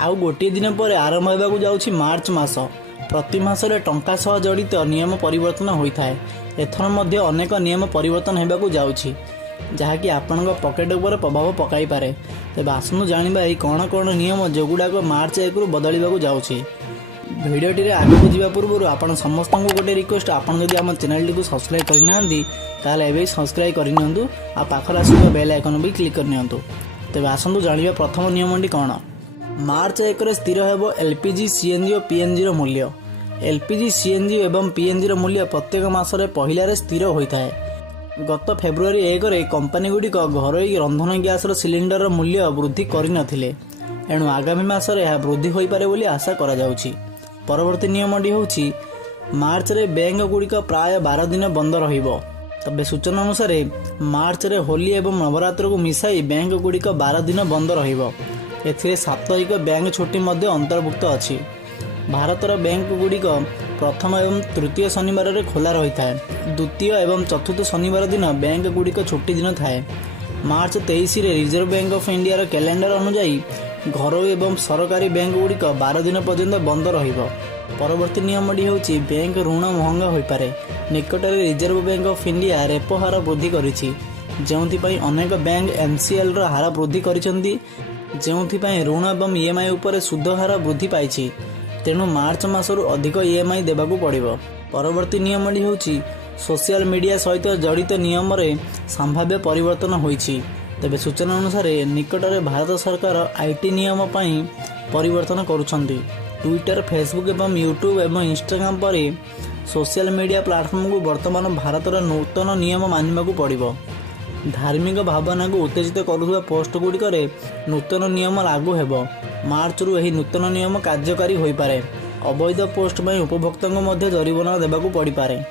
आउ गोटे दिन पर आरंभ होगा जाउछि मार्च मास। प्रति मासरे टंका सह जड़ित नियम परिवर्तन होता है। एथर मध्य अनेक नियम परिवर्तन होगा जाउछि जहाँकि आपण पकेट उपर प्रभाव पकाई पारे। तेज आसनु जानिबा एई कौन कौन नियम जोगुड़ाक मार्च 1 रु बदलिबाकू जाउछि। भिडियोटी आगक जावा पूर्व आपण समस्त गोटे रिक्वेस्ट, आपण जदि आम चैनल टी सब्सक्राइब करना ताले एबे सब्सक्राइब करनियंतु आ पाखर आसुवा बेल आइकन भी क्लिक करनियंतु। तेज आसंतु जानिबा प्रथम नियमटी कौन। मार्च 1 रे स्थिर हेबो एलपीजी सीएनजी और पीएनजी रो मूल्य। एलपीजी सीएनजी एवं पीएनजी रो मूल्य प्रत्येक मासरे पहिलारे स्थिर होता है। गत फेब्रुआरी 1 रे कंपनी गुड़िक घरोई रंधन गैस सिलिंडर मूल्य वृद्धि करनथिले, एणु आगामी मासरे यह वृद्धि होई पारे बोली आशा करा जाउछि। परवर्ती नियमटी होछि मार्च रे बैंक गुड़िक प्राय 12 दिन बंद रहिबो। तबे सूचना अनुसार मार्च रे होली एवं नवरात्र को मिसाई बैंक गुड़िक 12 दिन बंद रहिबो। एथिरे साप्ताहिक बैंक छुट्टी मध्य अंतर्भुक्त अछि। भारतर बैंक गुड़िक प्रथम एवं तृतीय शनिवार रे खोला रही है। द्वितीय एवं चतुर्थ शनिवार दिन बैंक गुड़िक छुट्टी दिन थाए। मार्च 23 रे reserve bank of India calendar अनुसार घरोई एवं सरकारी बैंक गुड़िक 12 दिन पर्यंत बंद रहिबो। परवर्ती नियमटी होछि बैंक ऋण महंगा होई पारे। निकटरे reserve bank of India repo हार वृद्धि करिछि, जेउथि अनेक बैंक एमसीएल रो हार वृद्धि करिसेंती, जेउथि ऋण एवं ईएमआई उपर सुध हार वृद्धि पाइछि। तेणु मार्च मासरू अधिक ईएमआई देबाकू पड़िबो। परवर्ती नियमटी होछि सोशल मीडिया सहित जड़ित नियम रे संभाव्य परिवर्तन होइछि। तेबे सूचना अनुसार निकटरे भारत सरकार आईटी नियम पई परिवर्तन करुछंती। ट्विटर, फेसबुक एवं यूट्यूब एवं इंस्टाग्राम पर सोशल मीडिया प्लाटफर्म को वर्तमान भारतर नूतन नियम मानिबाकू पड़िबो। धार्मिक भावना को उत्तेजित करुवा पोस्ट गुड़िक नूतन नियम लागू हेबो। मार्च रु एही नूतन नियम कार्यकारी होई पारे। अवैध पोस्ट में उपभोक्ता को मध्य जरिमाना देबाकू पड़ी पारे।